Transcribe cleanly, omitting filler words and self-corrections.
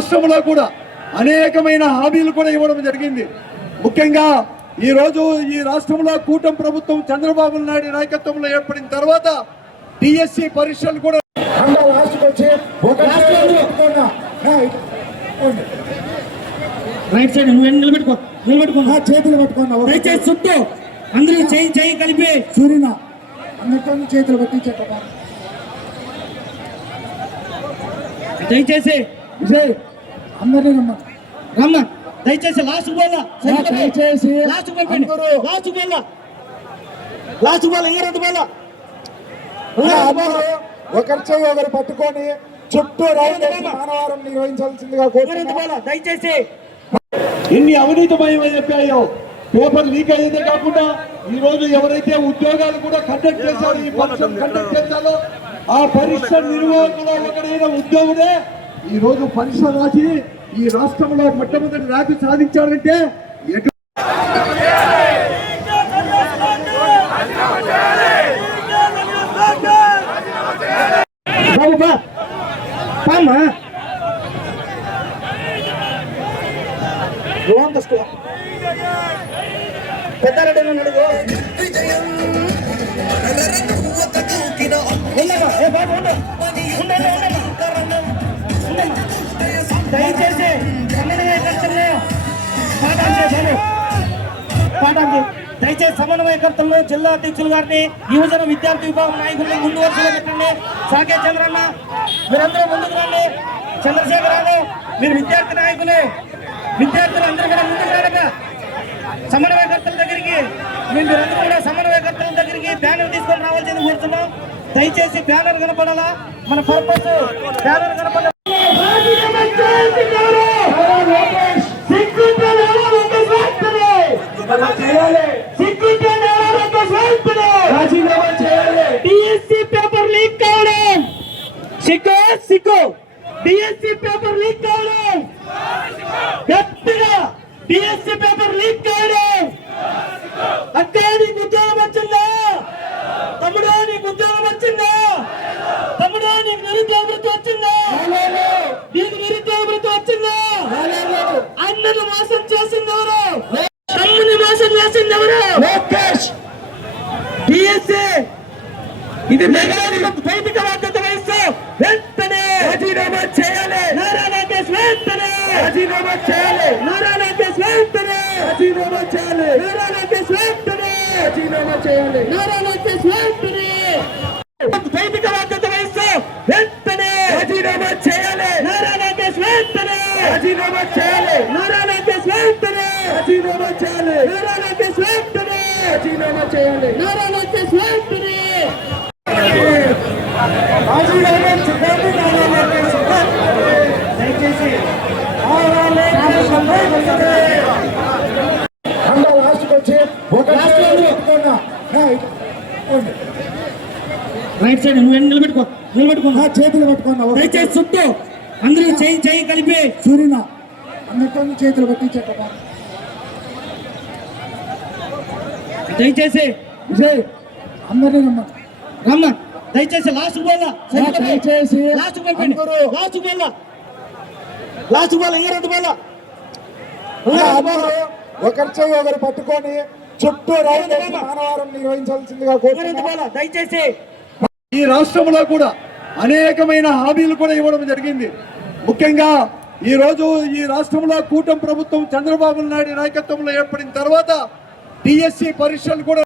రాష్ట్రంలో కూడా అనేకమైన హామీలు కూడా ఇవ్వడం జరిగింది. ముఖ్యంగా ఈ రోజు ఈ రాష్ట్రంలో కూటమి ప్రభుత్వం చంద్రబాబు నాయుడు నాయకత్వంలో ఏర్పడిన తర్వాత డిఎస్సి పరీక్షలు కూడా రైట్ సైడ్ నువ్వు నిలబెట్టుకున్నా చేతులు పెట్టుకున్నా దయచేసి చుట్టూ అందరూ చేయి కలిపి సూర్యున అందరితో చేతులు పెట్టించేట దయచేసి విజయ్ అందరినీ రమ్మ దయచేసి లాస్ట్ బాల్ ఇంకరంత బాల్ ఒకరి చేయి ఒకరు పట్టుకొని చుట్టూ మానవారం నిర్వహించాల్సిందిగా కోరుతున్నాను. దయచేసి ఎన్ని అవినీతిమయం చెప్పాయో పేపర్ లీక్ అయ్యేదే కాకుండా ఈ రోజు ఎవరైతే ఉద్యోగాలు కూడా కండక్ట్ చేశారో ఈ పరీక్షలు కండక్ట్ చేశారో ఆ పరీక్ష నిర్వాహకులో ఒకడైన ఉద్యోగుడే ఈ రోజు పరీక్ష రాసి ఈ రాష్ట్రంలో మొట్టమొదటి ర్యాంకు సాధించారంటే పెద్దారెడ్డి అడుగు దయచేసి దయచేసి సమన్వయకర్తలను జిల్లా అధ్యక్షులు గారిని యువజన విద్యార్థి విభాగం నాయకులను ముందు వరుసలో పెట్టండి. సాకే చంద్రన్న మీరందరూ ముందుకు రండి. చంద్రశేఖరరావు మీరు విద్యార్థి నాయకులే, విద్యార్థులు అందరూ కూడా ముందుకు రాక సమన్వయకర్తల దగ్గరికి మీరందరూ కూడా సమన్వయకర్తల దగ్గరికి బ్యానర్ తీసుకొని రావాల్సింది కోరుతున్నాం. దయచేసి బ్యానర్ కనపడాలా, మన పర్పస్ బ్యానర్ కనపడాలి. పేపర్ లీక్ కావడం సిగ్గు డిఎస్సి పేపర్ లీక్ కావడం గట్టిగా డిఎస్సి పేపర్ లీక్ కావడం అక్కా నీకు ఉద్యోగం వచ్చిందా తమ్ముడు, నీకు ఉద్యోగం వచ్చిందా తమ్ముడు, నీకు నిరుద్యోగ వృత్తి వచ్చిందా నీకు నిరుద్యోగ వృత్తి వచ్చిందా అన్నను మోసం చేసింది ఎవరు, తమ్ముని మోసం చేసింది ఎవరు డిఎస్సి. ఇది భౌతిక బాధ్యత వహిస్తూ వెంటనే రాజీనామా చేయాలి. నారా లోకేష్ వెంటనే రాజీనామా చేయాలి. నారా లోకేష్ వెంటనే రాజీనామా చేయాలి. నారా లోకేష్ వెంటనే రాజీనామా చేయాలి. నారా లోకేష్ వెంటనే భౌతిక బాధ్యత వహిస్తూ వెంటనే రాజీనామా చేయాలి. నారా లోకేష్ వెంటనే రాజీనామా చేయాలి. నారా లోకేష్ వెంటనే రాజీనామా చేయాలి. నారా లోకేష్ వెంటనే రాజీనామా చేయాలి. నారా లోకేష్ వెంటనే రైట్ సైడ్ నువ్వు నిలబెట్టుకున్నా చేతులు పెట్టుకున్నా దయచేసి చుట్టూ అందరూ చేయి కలిపి సూర్యున అందరితో చేతులు పెట్టించేట దయచేసి విజయ్ అందరినీ రమ్మ దయచేసి లాస్ట్ బాల్ ఇంకరంత బాల్ ఒకరి చేయి ఒకరు పట్టుకొని చుట్టూ మానవారం నిర్వహించాల్సిందిగా కోరుతున్నాను. దయచేసి ఈ రాష్ట్రంలో కూడా అనేకమైన హామీలు కూడా ఇవ్వడం జరిగింది. ముఖ్యంగా ఈ రోజు ఈ రాష్ట్రంలో కూటమి ప్రభుత్వం చంద్రబాబు నాయుడు నాయకత్వంలో ఏర్పడిన తర్వాత డిఎస్సి పరీక్షలు కూడా